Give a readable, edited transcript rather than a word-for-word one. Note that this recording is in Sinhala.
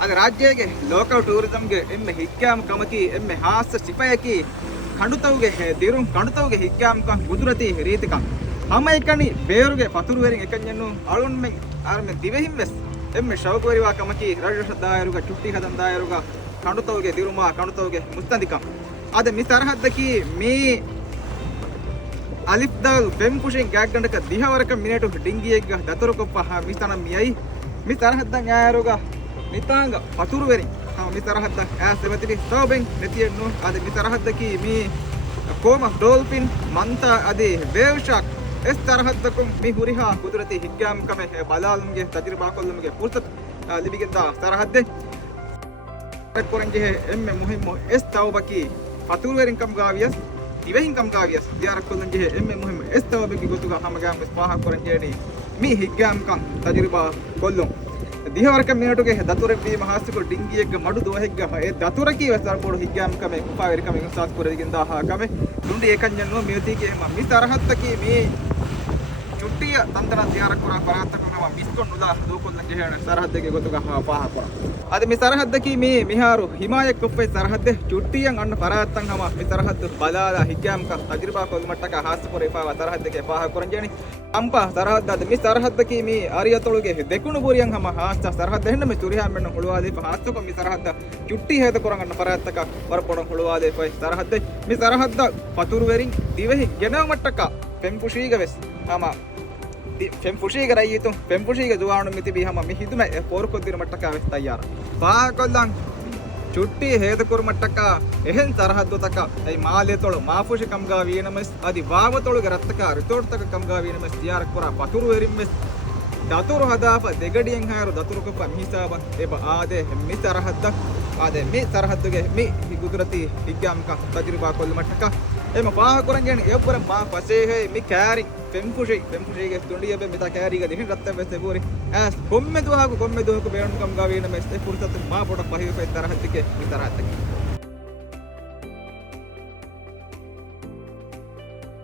අද රාජ්‍යයේ ලෝකල් ටූරිසම්ගේ එම්මෙ හික්කෑම කමකි එම්මෙ හාස්ස සිපයකි කණුතවගේ දිරුම් කණුතවගේ හික්කෑම කම් බුදුරති රීතිකම් හැම එකනි බේරුගේ පතුරු වරින් එකන්යන්නු අලුන් මෙ ආරමෙ දිවෙහිම් වෙස් එම්මෙ ශවකවරිවා කමකි රජශදායරුගේ චුට්ටි හදන් දායරුගේ කණුතවගේ දිරුමා කණුතවගේ මුස්තන්දිකම් අද මිතරහද්දකි මේ අලිප්දල් පෙම්පුෂෙන් ගෑග්ගණ්ඩක දිහවරක මිනේටු ඩිංගියෙක්ග දතුරු කොප්පහ මිතන මියයි මිතරහද්දන් යායරුගේ මිතාංග පතුරු වෙරින් මිතරහද්දක් ඈස් දෙවතිලි සෝබෙන් නැතියෙන්නු අද මිතරහද්දකි මේ කොම ඩෝල්ෆින් මන්තා අදී වේව්ෂක් එස් තරහද්දකුම් මේ හුරිහා කුදරති හික්කෑම් කම බලාලුන්ගේ තජරිබා කොල්ලුන්ගේ පුර්සත් ලිබිගෙන්දා තරහද්දේ කොරන්ජේ එම්මෙ මුහිම්ම එස් තවබකි පතුරු වෙරින් කම් ගාවියස් දිවෙහින් කම් ගාවියස් දියාරක් කොල්ලන්ජේ එම්මෙ මුහිම්ම එස් තවබකි ගොතුගා හැමගාම් ස්පාහ කොරන්ජේනි මේ හික්කෑම් කම් තජරිබා කොල්ලුන් දිහවරක මිනටුගේ දතුරෙක් වී මහාසිකු ඩිංගියෙක්ග මඩු දුවහෙක්ග ඒ දතුරකී වෙසර පොඩු හිග්ගාම් කම උපාවරික මෙන් සාත් පුරදිගෙන් දාහා කම දුන්ඩි ඒකන්ජන්ව මියතිගේ ම මිතරහත්තකී මේ චුට්ටිය තන්තර දියාරක් කරා පරාත්තකම මිස්කොන් නුලා දෝකොල්ලන් ජෙහණ සරහද්දගේ ගොතුග හා පාහ කර අද මේ සරහද්දකී මේ මිහාරු හිමායක් කොප්පේ සරහද්දේ චුට්ටියන් අන්න පරාත්තන් හම මේ සරහද්ද බලාලා හිග්ගාම් ක තජරිබා කොල්මට්ටක හාස්පුර එපාව සරහද්දගේ පාහ කරන්ජේනි අම්පා සරහද්දද මේ සරහද්දකී මේ ආරියතොළුගේ දෙකුණු බොරියන් හම හාස්ත සරහද්ද හෙන්න මේ තුරිහාම් මෙන්න හොළුවාදී පහස්තක මේ සරහද්ද චුට්ටි හේත කරගන්න පරාත්තක වරපොණ හොළුවාදී පයි සරහද්ද මේ සරහද්ද පතුරු වෙරින් දිවෙහි ගෙනව මට්ටක පෙම්පුෂීග වෙස් හම පෙම්පුෂීග රයිතුම් පෙම්පුෂීග දුවාණු මිති බි හම මේ හිදුම පෝරකොද්දිර මට්ටක වෙස් තයාර පාකොල්ලන් චුට්ටි හේත කර මට්ටක එහෙන් සරහද්දතක ඒ මාලේ තොಳು මාෆුෂි කම්ගා වීනමස් අදි වාවතොಳು ගරත්තක රිතෝට්තක කම්ගා වීනමස් දියාරක් කරා පතුරු වෙරින් මෙස් දතුරු හදාප දෙගඩියෙන් හාරු දතුරු කප මිහිසාව එබ ආදේ මි සරහද්ද ආදේ මේ සරහද්දගේ මේ ගුදුරති හිග්ගාම්ක තජරිබා කොල්මට්ටක එම පාහ කරන්ගෙන එබ්බර මා පසේ මේ කෑරි පෙම්පුෂීගේ තුණ්ඩිය බෙ මිතා කෑරිග දෙහින් රත්තම් වෙස් දෙපුරි ඇස් කොම්මෙ දුවහකු බේරුම් කම්ගා වීනමස් ඒ පුරුතත් මා පොඩක් පහිව පෙ තරහද්දගේ මි තරහද්දගේ